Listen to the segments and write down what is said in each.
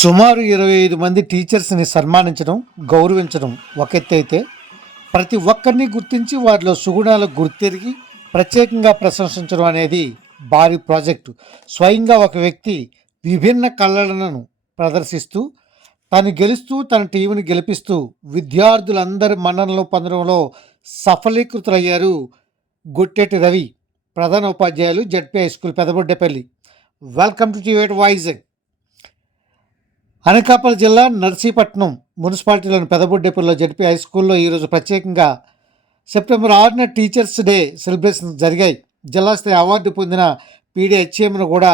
సుమారు 25 మంది టీచర్స్ని సన్మానించడం, గౌరవించడం ఒక ఎత్తు అయితే, ప్రతి ఒక్కరిని గుర్తించి వారిలో సుగుణాలకు గుర్తెరిగి ప్రత్యేకంగా ప్రశంసించడం అనేది భారీ ప్రాజెక్టు. స్వయంగా ఒక వ్యక్తి విభిన్న కళలను ప్రదర్శిస్తూ, తను గెలుస్తూ తన టీంని గెలిపిస్తూ విద్యార్థులందరి మన్ననలు పొందడంలో సఫలీకృతులయ్యారు గొట్టెటి రవి, ప్రధాన ఉపాధ్యాయులు, ZP high school, Pedaboddepalli. Welcome to టీవేట్ వాయిస్. అనకాపల్లి జిల్లా నర్సీపట్నం మున్సిపాలిటీలోని పెదబొడ్డేపల్లిలో జడ్పీ హై స్కూల్లో ఈరోజు ప్రత్యేకంగా సెప్టెంబర్ 6న టీచర్స్ డే సెలబ్రేషన్ జరిగాయి. జిల్లా స్థాయి అవార్డు పొందిన పీడీహెచ్ఎంను కూడా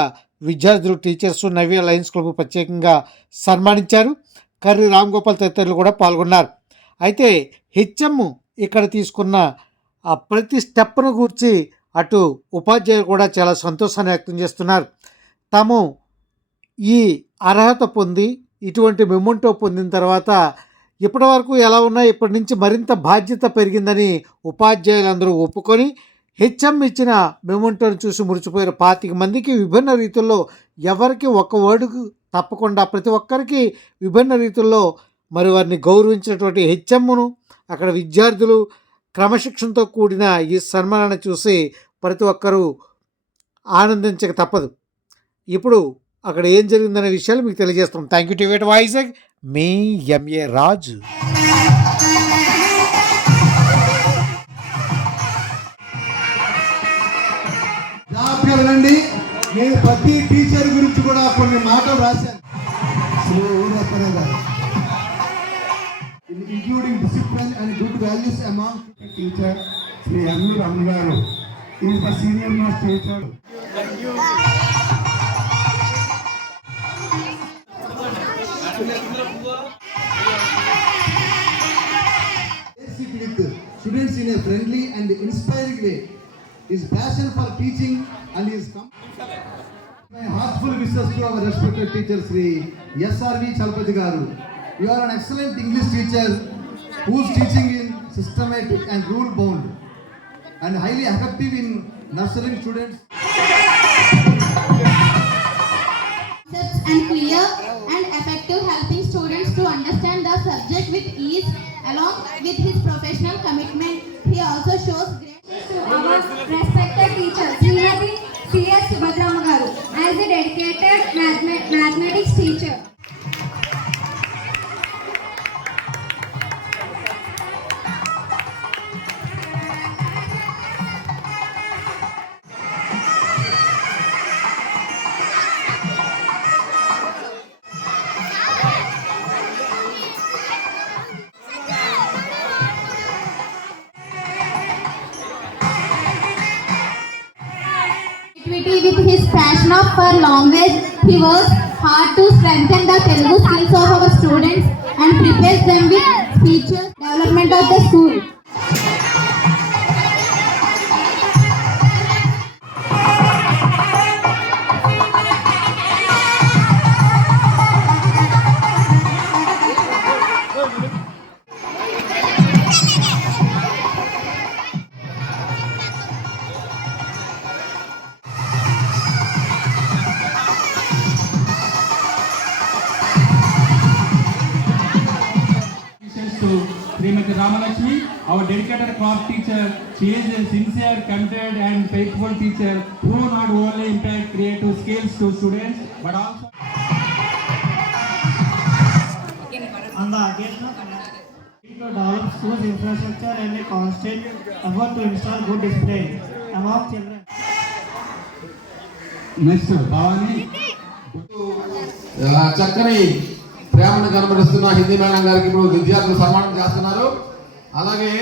విద్యార్థులు, టీచర్స్, నవ్య లయన్స్ క్లబ్ ప్రత్యేకంగా సన్మానించారు. కర్రి రామ్గోపాల్ తదితరులు కూడా పాల్గొన్నారు. అయితే హెచ్ఎం ఇక్కడ తీసుకున్న ప్రతి స్టెప్ను గూర్చి అటు ఉపాధ్యాయులు కూడా చాలా సంతోషాన్ని వ్యక్తం చేస్తున్నారు. తాము ఈ అర్హత పొంది ఇటువంటి మెమొంటో పొందిన తర్వాత ఇప్పటి వరకు ఎలా ఉన్నా ఇప్పటి నుంచి మరింత బాధ్యత పెరిగిందని ఉపాధ్యాయులందరూ ఒప్పుకొని హెచ్ఎం ఇచ్చిన మెమొంటోను చూసి మురిచిపోయారు. 25 మందికి విభిన్న రీతుల్లో, ఎవరికి ఒక వర్డుకు తప్పకుండా ప్రతి ఒక్కరికి విభిన్న రీతుల్లో మరి వారిని గౌరవించినటువంటి హెచ్ఎంను అక్కడ విద్యార్థులు క్రమశిక్షణతో కూడిన ఈ సన్మానాన్ని చూసి ప్రతి ఒక్కరూ ఆనందించక తప్పదు. ఇప్పుడు అక్కడ ఏం జరిగిందనే విషయాలు మీకు తెలియజేస్తాం. థ్యాంక్ యూ టీవేట్ వాయిస్. మీ ఎంఏ రాజు. వినండి, నేను ప్రతి టీచర్ గురించి కూడా కొన్ని మాటలు రాశాను. Including discipline and good values among teacher Shri M V Ramana garu is the senior most teacher. With students in a friendly and inspiring way, his passion for teaching and his my heartful wishes to our respected teacher Sri SRV Chalpati Garu. You are an excellent English teacher whose teaching is systematic and rule bound and highly effective in nurturing students. And clear and effective, helping students to understand the subject with ease. Along with his professional commitment, he also shows great to our respected teacher Srimati C.S. Subhadramma Garu as a dedicated mathematics teacher. With his passion for language, he works hard to strengthen the Telugu skills of our students and prepares them with future development of the school. Srimati Ramalakshmi, our dedicated class teacher. She is a sincere, committed and faithful teacher who not only impart creative skills to students but also on the occasion to develop schools infrastructure and a constant effort to install good display among children. Next, Bhavani. చక్కని ప్రేమను కనబరుస్తున్న హిందీ మేడం గారికి ఇప్పుడు విద్యార్థులు సన్మానం చేస్తున్నారు. అలాగే